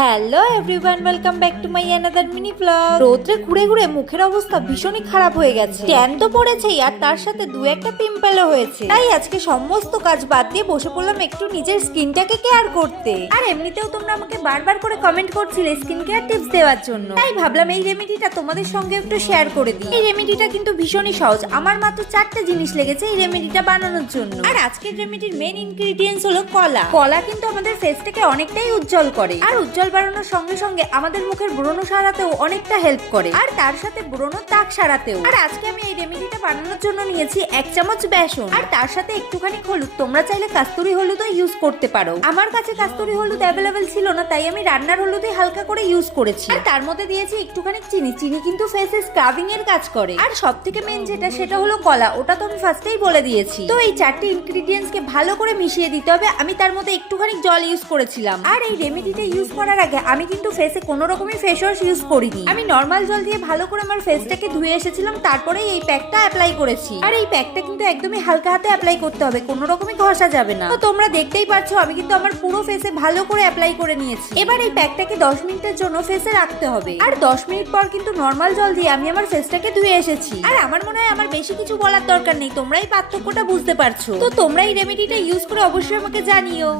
Hello everyone, welcome back to my another mini blog. রোদ্রে ঘুরে ঘুরে মুখের অবস্থা ভীষণই খারাপ হয়ে গেছে। ট্যান তো পড়েছেই, আর তার সাথে দু একটা পিম্পলও হয়েছে। তাই আজকে সমস্ত কাজ বাদ দিয়ে বসে পড়লাম একটু নিজের স্কিনটাকে কেয়ার করতে। আর এমনিতেও তোমরা আমাকে বারবার করে কমেন্ট করছিলে স্কিন কেয়ার টিপস দেওয়ার জন্য, তাই ভাবলাম এই রেমেডিটা তোমাদের সঙ্গে একটু শেয়ার করে দিই। এই রেমেডিটা কিন্তু ভীষণই সহজ, আমার মাত্র 4টে জিনিস লেগেছে এই রেমেডিটা বানানোর জন্য। আর আজকের রেমেডির মেইন ইনগ্রেডিয়েন্টস হলো কলা। কলা কিন্তু আমাদের ফেসটাকে অনেকটাই উজ্জ্বল করে, আর উজ্জ্বল বাড়ানোর সঙ্গে সঙ্গে আমাদের মুখের ব্রণ সারাতেও অনেকটা হেল্প করে, আর তার সাথে ব্রণ দাগ সারাতেও। আর আজকে আমি এই রেমেডিটা বানানোর জন্য নিয়েছি 1 চামচ বেসন, আর তার সাথে একটুখানি হলুদ। তোমরা চাইলে কাস্তুরি হলুদও ইউজ করতে পারো। আমার কাছে কাস্তুরি হলুদ অ্যাভেলেবেল ছিল না, তাই আমি রান্নার হলুদই হালকা করে ইউজ করেছি। আর তার মধ্যে দিয়েছি একটুখানি চিনি। চিনি কিন্তু ফেসে স্ক্রাবিং এর কাজ করে। আর সব থেকে মেন যেটা, সেটা হলো কলা। ওটা তো আমি ফার্স্টেই বলে দিয়েছি। তো এই 4টে ইনগ্রেডিয়েন্টস কে ভালো করে মিশিয়ে দিতে হবে। আমি তার মধ্যে একটুখানি জল ইউজ করেছিলাম। আর এই রেমেডিটা ইউজ করার আগে আমি কিন্তু ফেসে কোনো রকমের ফেস ওয়াশ ইউজ করিনি। আমি নর্মাল জল দিয়ে ভালো করে আমার ফেসটাকে ধুয়ে এসেছিলাম, তারপরেই এই প্যাকটা অ্যাপ্লাই করেছি। আর এই প্যাকটা কিন্তু একদমই হালকা হাতে অ্যাপ্লাই করতে হবে, কোনো রকমই ঘষা যাবে না। তো তোমরা দেখতেই পাচ্ছো আমি কিন্তু আমার পুরো ফেসে ভালো করে অ্যাপ্লাই করে নিয়েছি। এবার এই প্যাকটাকে 10 মিনিটের জন্য ফেসে রাখতে হবে। আর 10 মিনিট পর কিন্তু নর্মাল জল দিয়ে আমি আমার ফেসটাকে ধুয়ে এসেছি। আর আমার মনে হয় আমার বেশি কিছু বলার দরকার নেই, তোমরা এই পার্থক্যটা বুঝতে পারছো। তো তোমরা এই রেমেডিটা ইউজ করে অবশ্যই আমাকে জানিও।